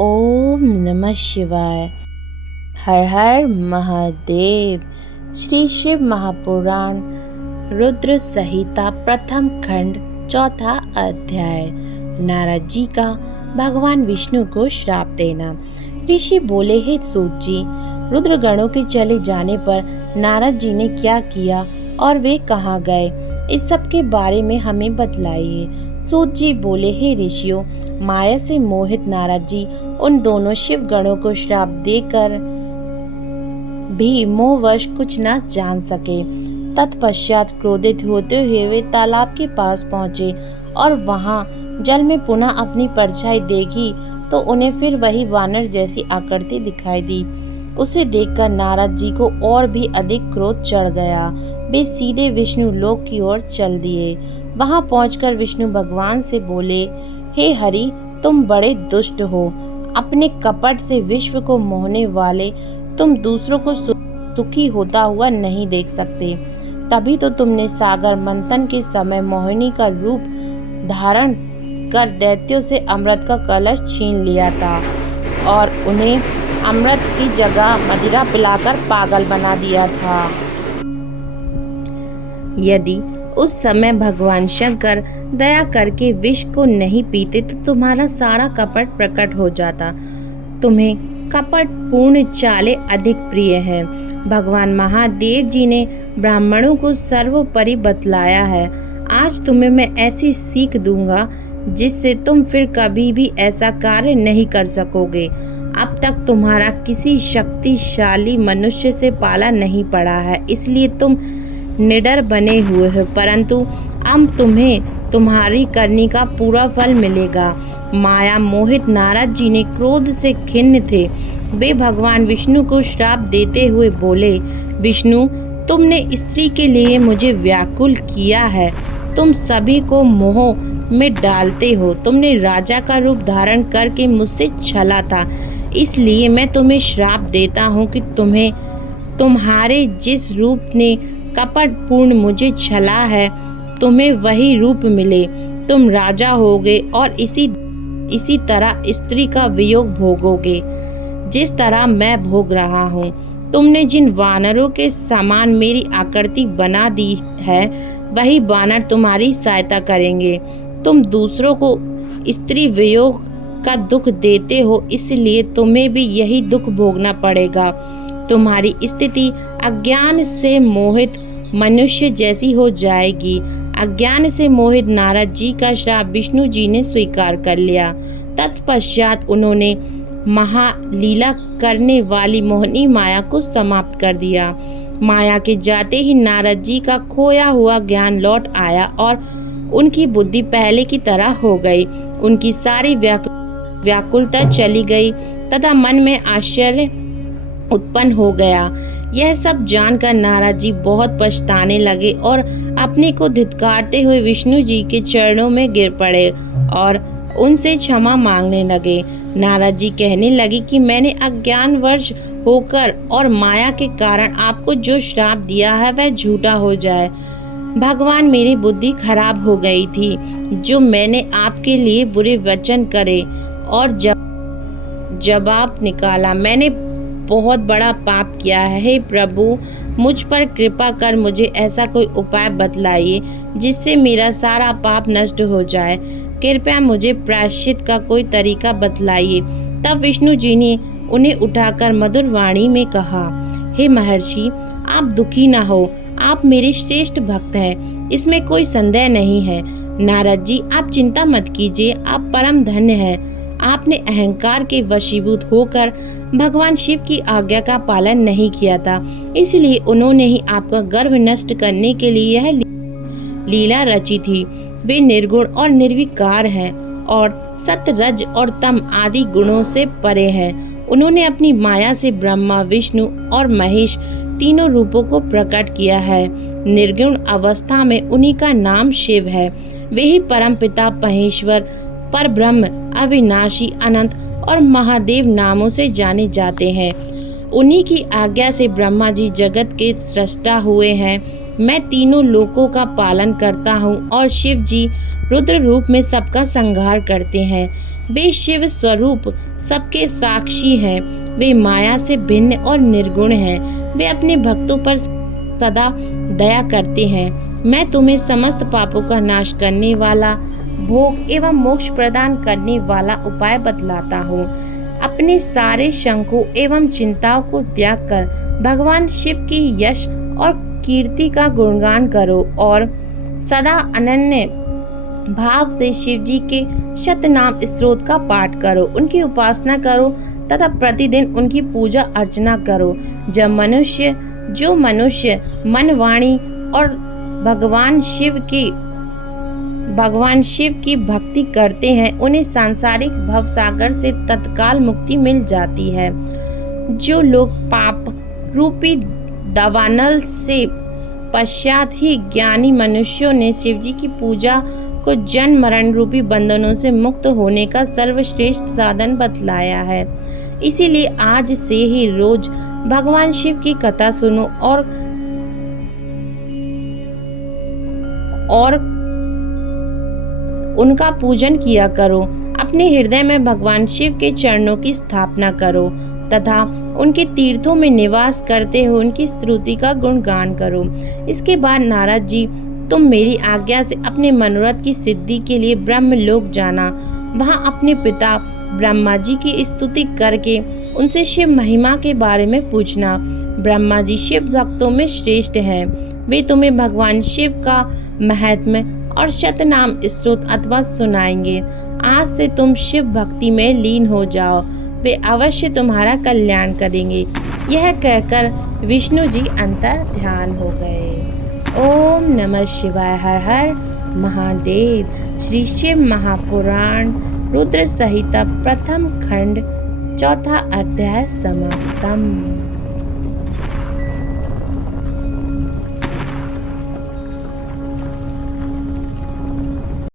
ओम नमः शिवाय। हर हर महादेव। श्री शिव महापुराण रुद्र संहिता प्रथम खंड चौथा अध्याय। नारद जी का भगवान विष्णु को श्राप देना। ऋषि बोले, हे सूत जी, रुद्र गणों के चले जाने पर नारद जी ने क्या किया और वे कहाँ गए, इस सब के बारे में हमें बतलाइए। सूत जी बोले, हे ऋषियों, माया से मोहित नारद जी उन दोनों शिव गणों को श्राप देकर भी मोहवश कुछ न जान सके। तत्पश्चात क्रोधित होते हुए वे तालाब के पास पहुँचे और वहां जल में पुनः अपनी परछाई देखी तो उन्हें फिर वही वानर जैसी आकृति दिखाई दी। उसे देखकर नारद जी को और भी अधिक क्रोध चढ़ गया। वे सीधे विष्णु लोक की ओर चल दिए। वहां पहुंचकर विष्णु भगवान से बोले, हे हरि, तुम बड़े दुष्ट हो। अपने कपट से विश्व को मोहने वाले तुम दूसरों को सुखी होता हुआ नहीं देख सकते। तभी तो तुमने सागर मंथन के समय मोहिनी का रूप धारण कर दैत्यों से अमृत का कलश छीन लिया था और उन्हें अमृत की जगह मदिरा पिलाकर पागल बना दिया था। यदि उस समय भगवान शंकर दया करके विष को नहीं पीते तो तुम्हारा सारा कपट प्रकट हो जाता। तुम्हें कपट पूर्ण चालें अधिक प्रिय है। भगवान महादेव जी ने ब्राह्मणों को सर्वोपरि बतलाया है। आज तुम्हें मैं ऐसी सीख दूंगा जिससे तुम फिर कभी भी ऐसा कार्य नहीं कर सकोगे। अब तक तुम्हारा किसी शक्तिशाली मनुष्य से पाला नहीं पड़ा है, इसलिए तुम निडर बने हुए हो, परंतु अब तुम्हें तुम्हारी करनी का पूरा फल मिलेगा। माया मोहित नारद जी ने क्रोध से खिन्न थे। वे भगवान विष्णु को श्राप देते हुए बोले, विष्णु, तुमने स्त्री के लिए मुझे व्याकुल किया है। तुम सभी को मोह में डालते हो। तुमने राजा का रूप धारण करके मुझसे छला था, इसलिए मैं तुम्हें श्राप देता हूँ कि तुम्हारे जिस रूप ने कपट पूर्ण मुझे छला है, तुम्हें वही रूप मिले। तुम राजा होगे और इसी तरह स्त्री का वियोग भोगोगे जिस तरह मैं भोग रहा हूँ। तुमने जिन वानरों के समान मेरी आकृति बना दी है, वही वानर तुम्हारी सहायता करेंगे। तुम दूसरों को स्त्री वियोग का दुख देते हो, इसलिए तुम्हें भी यही दुख भोगना पड़ेगा। तुम्हारी स्थिति अज्ञान से मोहित मनुष्य जैसी हो जाएगी। अज्ञान से मोहित नारद जी का श्राप विष्णु जी ने स्वीकार कर लिया। तत्पश्चात उन्होंने महालीला करने वाली मोहिनी माया को समाप्त कर दिया। माया के जाते ही नारद जी का खोया हुआ ज्ञान लौट आया और उनकी बुद्धि पहले की तरह हो गई। उनकी सारी व्याकुलता चली गई तथा मन में आश्चर्य उत्पन्न हो गया। यह सब जानकर नारद जी बहुत पछताने लगे और अपने को धिक्कारते हुए विष्णु जी के चरणों में गिर पड़े और उनसे क्षमा मांगने लगे। नारद जी कहने लगे कि मैंने अज्ञानवश होकर और माया के कारण आपको जो श्राप दिया है वह झूठा हो जाए। भगवान, मेरी बुद्धि खराब हो गई थी जो मैंने आपके लिए बुरे वचन करे और जवाब निकाला। मैंने बहुत बड़ा पाप किया है। हे प्रभु, मुझ पर कृपा कर मुझे ऐसा कोई उपाय बतलाइए जिससे मेरा सारा पाप नष्ट हो जाए। कृपया मुझे प्रायश्चित का कोई तरीका बतलाइए। तब विष्णु जी ने उन्हें उठाकर मधुर वाणी में कहा, हे महर्षि, आप दुखी न हो। आप मेरे श्रेष्ठ भक्त हैं, इसमें कोई संदेह नहीं है। नारद जी, आप चिंता मत कीजिए, आप परम धन्य हैं। आपने अहंकार के वशीभूत होकर भगवान शिव की आज्ञा का पालन नहीं किया था, इसलिए उन्होंने ही आपका गर्व नष्ट करने के लिए यह लीला रची थी। वे निर्गुण और निर्विकार हैं और सत्य, रज और तम आदि गुणों से परे हैं। उन्होंने अपनी माया से ब्रह्मा, विष्णु और महेश तीनों रूपों को प्रकट किया है। निर्गुण अवस्था में उन्हीं का नाम शिव है। वे ही परम पिता, महेश्वर, पर ब्रह्म, अविनाशी, अनंत और महादेव नामों से जाने जाते हैं। उन्हीं की आज्ञा से ब्रह्मा जी जगत के सृष्टा हुए हैं। मैं तीनों लोकों का पालन करता हूँ और शिव जी रुद्र रूप में सबका संहार करते हैं। वे शिव स्वरूप सबके साक्षी हैं। वे माया से भिन्न और निर्गुण हैं। वे अपने भक्तों पर सदा दया करते हैं। मैं तुम्हें समस्त पापों का नाश करने वाला, भोग एवं मोक्ष प्रदान करने वाला उपाय बतलाता हूँ। अपने सारे शंकों एवं चिंताओं को त्याग कर भगवान शिव की यश और कीर्ति का गुणगान करो और सदा अनन्य भाव से शिव जी के शतनाम स्तोत्र का पाठ करो, उनकी उपासना करो तथा प्रतिदिन उनकी पूजा अर्चना करो। जो मनुष्य मन, वाणी और भगवान शिव की भक्ति करते हैं, उन्हें सांसारिक भवसागर से तत्काल मुक्ति मिल जाती है। जो लोग पाप रूपी दावानल से पश्चात ही ज्ञानी मनुष्यों ने शिवजी की पूजा को जन्म मरण रूपी बंधनों से मुक्त होने का सर्वश्रेष्ठ साधन बतलाया है। इसीलिए आज से ही रोज भगवान शिव की कथा सुनो और उनका पूजन किया करो। अपने हृदय में भगवान शिव के चरणों की स्थापना करो तथा उनके तीर्थों में निवास करते हुए उनकी स्तुति का गुणगान करो। इसके बाद नारद जी, तुम मेरी आज्ञा से अपने मनोरथ की सिद्धि के लिए ब्रह्मलोक जाना। वहां अपने पिता ब्रह्मा जी की स्तुति करके उनसे शिव महिमा के बारे में पूछना। ब्रह्मा जी शिव भक्तों में श्रेष्ठ हैं। वे तुम्हें भगवान शिव का महात्म्य और शतनाम स्तोत्र अथवा सुनाएंगे। आज से तुम शिव भक्ति में लीन हो जाओ, वे अवश्य तुम्हारा कल्याण करेंगे। यह कहकर विष्णु जी अंतर ध्यान हो गए। ओम नमः शिवाय। हर हर महादेव। श्री शिव महापुराण रुद्र संहिता प्रथम खंड चौथा अध्याय समाप्तम।